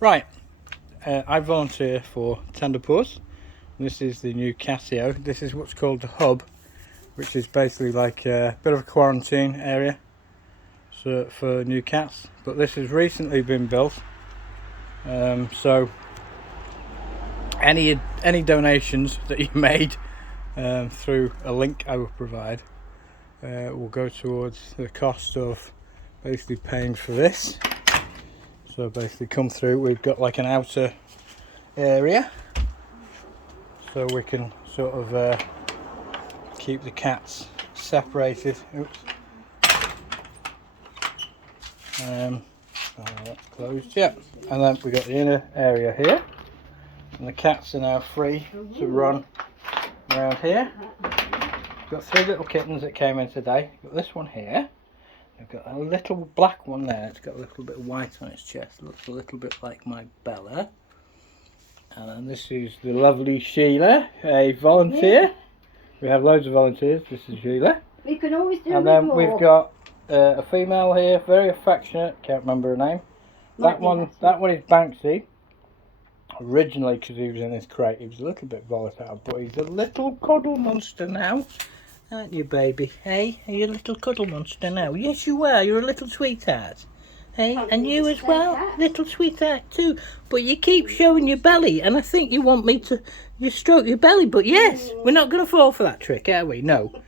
Right, I volunteer for Tender Paws. This is the new catio. This is what's called the hub, which is basically like a bit of a quarantine area for new cats. But this has recently been built, so any donations that you made through a link I will provide will go towards the cost of basically paying for this. So basically come through, we've got like an outer area so we can sort of keep the cats separated. Oops. That's closed, yeah. And then we've got the inner area here, and the cats are now free to run around here. We've got 3 little kittens that came in today. We've got this one here. We've got a little black one there. It's got a little bit of white on its chest. Looks a little bit like my Bella. And then this is the lovely Sheila, a volunteer. Yeah. We have loads of volunteers. This is Sheila. We can always do. And then we've got a female here, very affectionate. Can't remember her name. That one is Banksy. Originally, because he was in his crate, he was a little bit volatile, but he's a little cuddle monster now. Aren't you, baby? Hey, are you a little cuddle monster now? Yes, you are. You're a little sweetheart. Hey, and you as well, little sweetheart too. But you keep showing your belly, and I think you want me to stroke your belly. But yes, we're not going to fall for that trick, are we? No,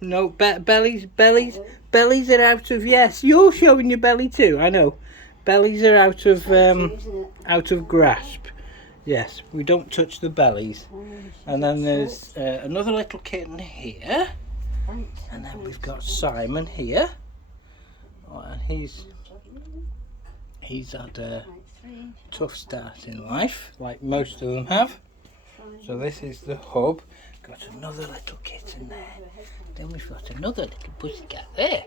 no. Bellies are out of. Yes, you're showing your belly too. I know. Bellies are out of grasp. Yes, we don't touch the bellies. And then there's another little kitten here. And then we've got Simon here. Oh, and he's had a tough start in life, like most of them have. So this is the hub. Got another little kitten there. Then we've got another little pussycat there.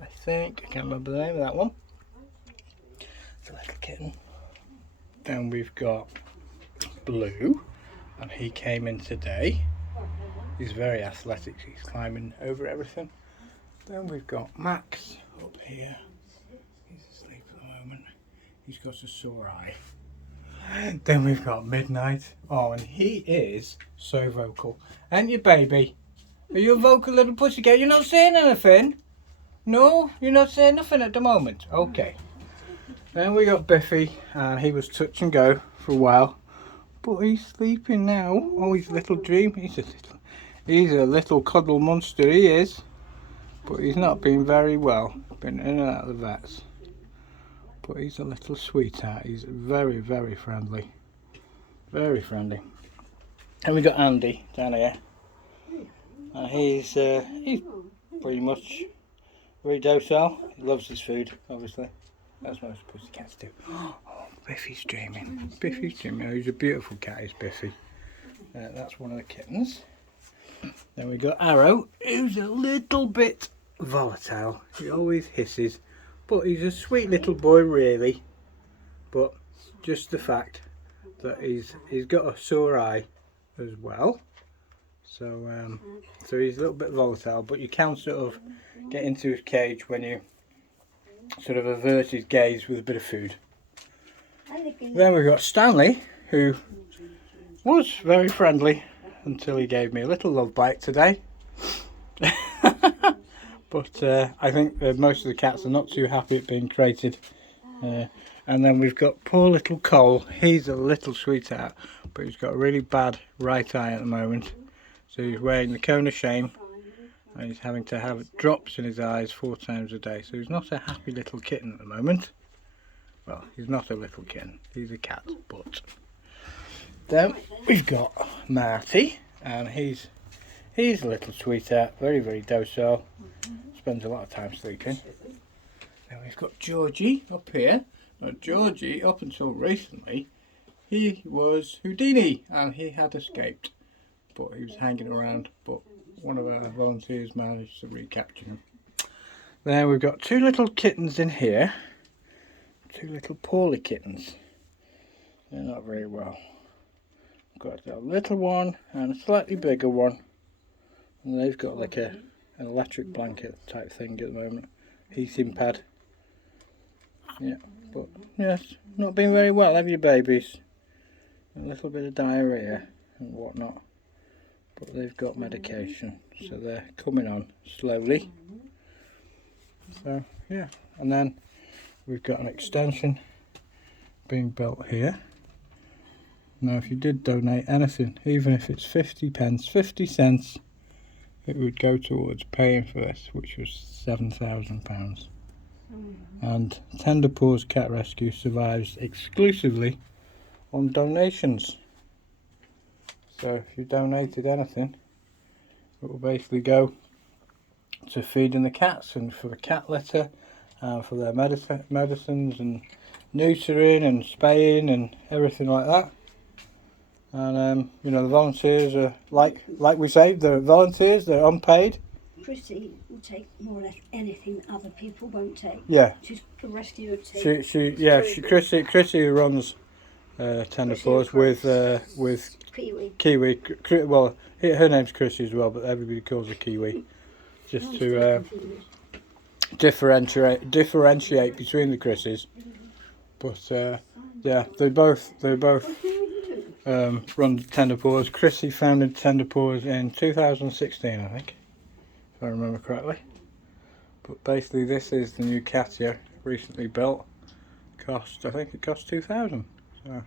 I think, I can't remember the name of that one. It's a little kitten. Then we've got Blue, and he came in today. He's very athletic, he's climbing over everything. Then we've got Max up here. He's asleep at the moment. He's got a sore eye. Then we've got Midnight. Oh, and he is so vocal. Ain't you, baby? Are you a vocal little pussycat? You're not saying anything? No? You're not saying nothing at the moment? Okay. Then we got Biffy, and he was touch and go for a while. But he's sleeping now. Oh, he's a little dream. He's a little cuddle monster, he is. But he's not been very well. Been in and out of the vets. But he's a little sweetheart. He's very, very friendly. Very friendly. And we got Andy down here. And he's pretty much very docile. He loves his food, obviously. That's most pussycats do. Oh, Biffy's dreaming. Biffy's dreaming. Oh, he's a beautiful cat, is Biffy. That's one of the kittens. Then we got Arrow, who's a little bit volatile. He always hisses, but he's a sweet little boy, really. But just the fact that he's got a sore eye as well. So so he's a little bit volatile, but you can sort of get into his cage when you sort of avert his gaze with a bit of food. Then we've got Stanley, who was very friendly until he gave me a little love bite today. But I think most of the cats are not too happy at being crated. And then we've got poor little Cole. He's a little sweetheart, but he's got a really bad right eye at the moment. So he's wearing the cone of shame, and he's having to have drops in his eyes 4 times a day. So he's not a happy little kitten at the moment. Well, he's not a little kitten, he's a cat, but... Then we've got Marty, and he's a little sweetheart, very, very docile, spends a lot of time sleeping. Then we've got Georgie up here. Now Georgie, up until recently, he was Houdini, and he had escaped, but he was hanging around, but one of our volunteers managed to recapture him. Then we've got 2 little kittens in here, 2 little poorly kittens. They're not very well. Got a little one and a slightly bigger one, and they've got like an electric blanket type thing at the moment, heating pad. Yeah, But yes, not been very well, have you, babies? A little bit of diarrhea and whatnot. But they've got medication, so they're coming on slowly. So yeah, and then we've got an extension being built here. Now if you did donate anything, even if it's 50 pence, 50 cents, it would go towards paying for this, which was £7,000. And Tender Paws Cat Rescue survives exclusively on donations. So if you donated anything, it will basically go to feeding the cats and for the cat litter and for their medicines and neutering and spaying and everything like that. And you know, the volunteers are like we say, they're volunteers, they're unpaid. Chrissy will take more or less anything that other people won't take. Yeah. She's a rescue team. Chrissy who runs Tender Paws with Kiwi. Well, her name's Chrissy as well, but everybody calls her Kiwi, just to differentiate between the Chrissies. But yeah, they both run Tender Paws. Chrissy founded Tender Paws in 2016, I think, if I remember correctly. But basically, this is the new catio, recently built. I think it cost 2,000. So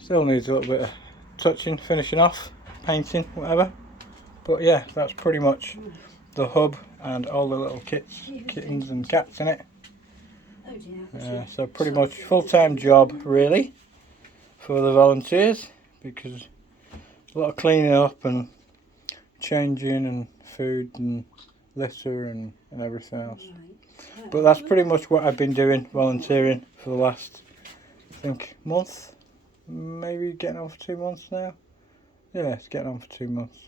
still needs a little bit of touching, finishing off, painting, whatever. But yeah, that's pretty much the hub and all the little kittens and cats in it. So pretty much full-time job really for the volunteers, because a lot of cleaning up and changing and food and litter and everything else. But that's pretty much what I've been doing, volunteering, for the last, I think, month. Maybe getting on for 2 months now. Yeah, it's getting on for 2 months.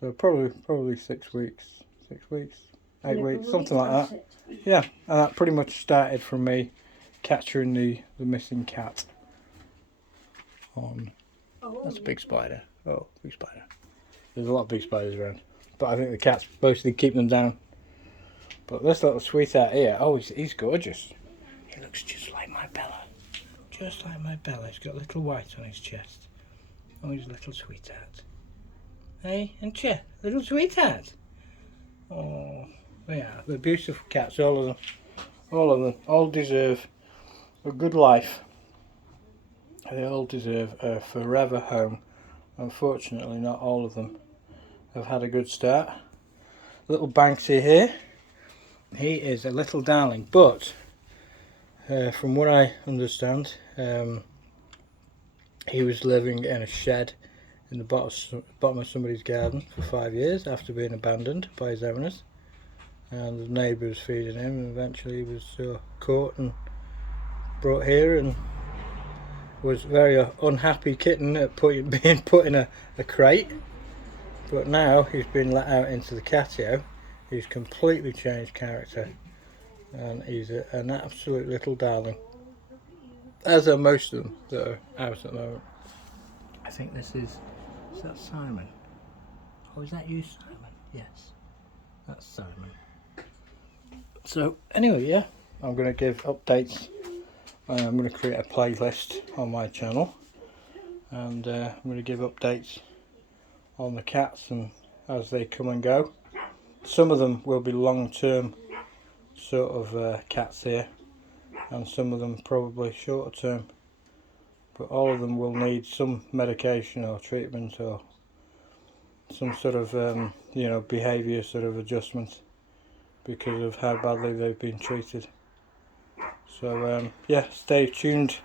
So probably 6 weeks, 8 weeks, something like that. Yeah, and that pretty much started from me capturing the missing cat. That's a big spider. Oh, big spider. There's a lot of big spiders around, but I think the cats mostly keep them down. But this little sweetheart here, oh, he's gorgeous. He looks just like my Bella. Just like my Bella. He's got a little white on his chest. Oh, he's a little sweetheart. Hey, and you, little sweetheart. Oh, yeah, they're beautiful cats, all of them. All deserve a good life. They all deserve a forever home. Unfortunately, not all of them have had a good start. Little Banksy here. He is a little darling, but from what I understand, he was living in a shed in the bottom of somebody's garden for 5 years after being abandoned by his owners, and the neighbour was feeding him, and eventually he was caught and brought here, and was very unhappy kitten at being put in a crate. But now he's been let out into the catio. He's completely changed character, and he's an absolute little darling, as are most of them that are out at the moment. I think is that Simon? Oh, is that you, Simon? Yes, that's Simon. So anyway, yeah, I'm going to give updates. I'm going to create a playlist on my channel, and I'm going to give updates on the cats and as they come and go. Some of them will be long-term sort of cats here, and some of them probably shorter term, but all of them will need some medication or treatment or some sort of behaviour sort of adjustment because of how badly they've been treated. So yeah, stay tuned